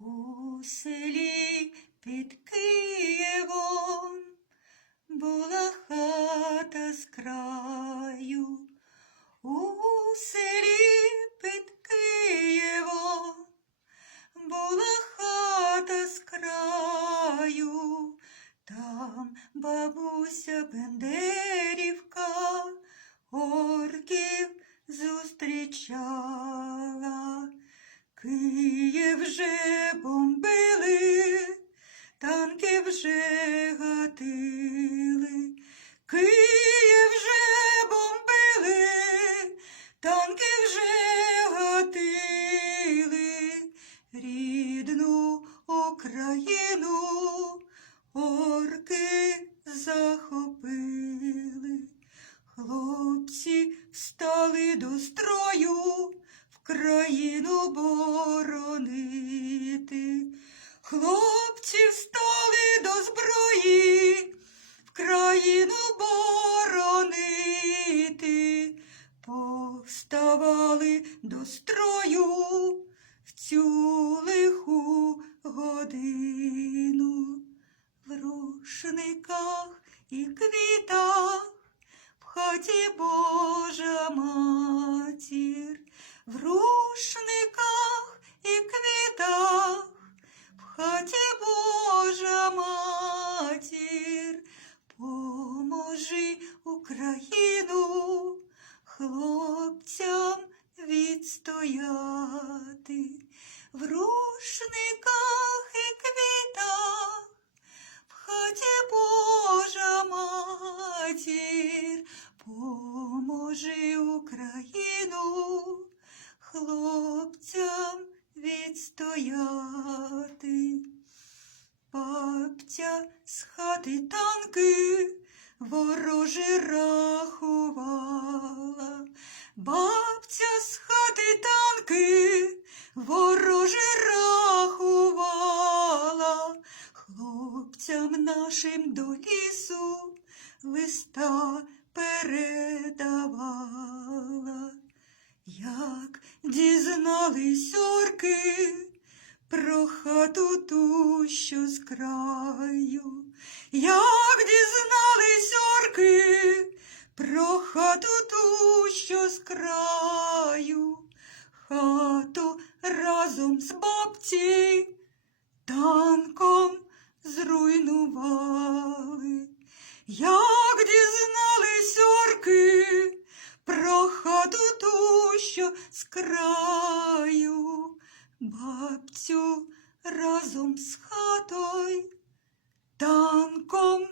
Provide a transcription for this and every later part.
У селі під Києвом була хата з краю. У селі під Києвом була хата з краю. Там бабуся Бендерівка орків зустрічала. Вже бомбили, танки вже гатили. Київ вже бомбили, танки вже гатили. Рідну Україну орки захопили. Хлопці встали до зброї в країну боронити. Повставали до строю в цю лиху годину. В рушниках і квітах в хаті Божа матір, в рушниках відстояти, в рушниках і квітах, в хаті Божа матір, поможи Україну хлопцям відстояти. Бабця з хати танки ворожі рахувала. Бабця з хати танки ворожі рахувала. Хлопцям нашим до лісу листа передавала. Як дізнались орки про хату ту, що з краю, як дізнались про хату ту, що з краю, хату разом з бабці танком зруйнували. Як дізнались орки про хату ту, що з краю, бабцю разом з хатою танком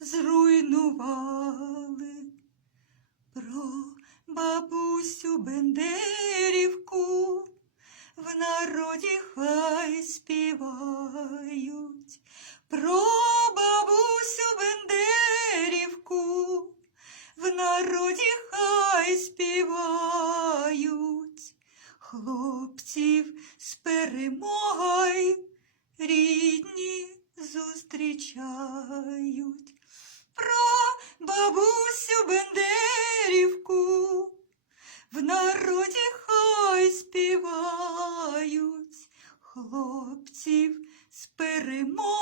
зруйнували. Про бабусю Бендерівку в народі хай співають. Про бабусю Бендерівку в народі хай співають. Хлопців з перемогою рідні зустрічають. Про бабусю Бендерівку в народі хай співають. Хлопців з перемогою рідні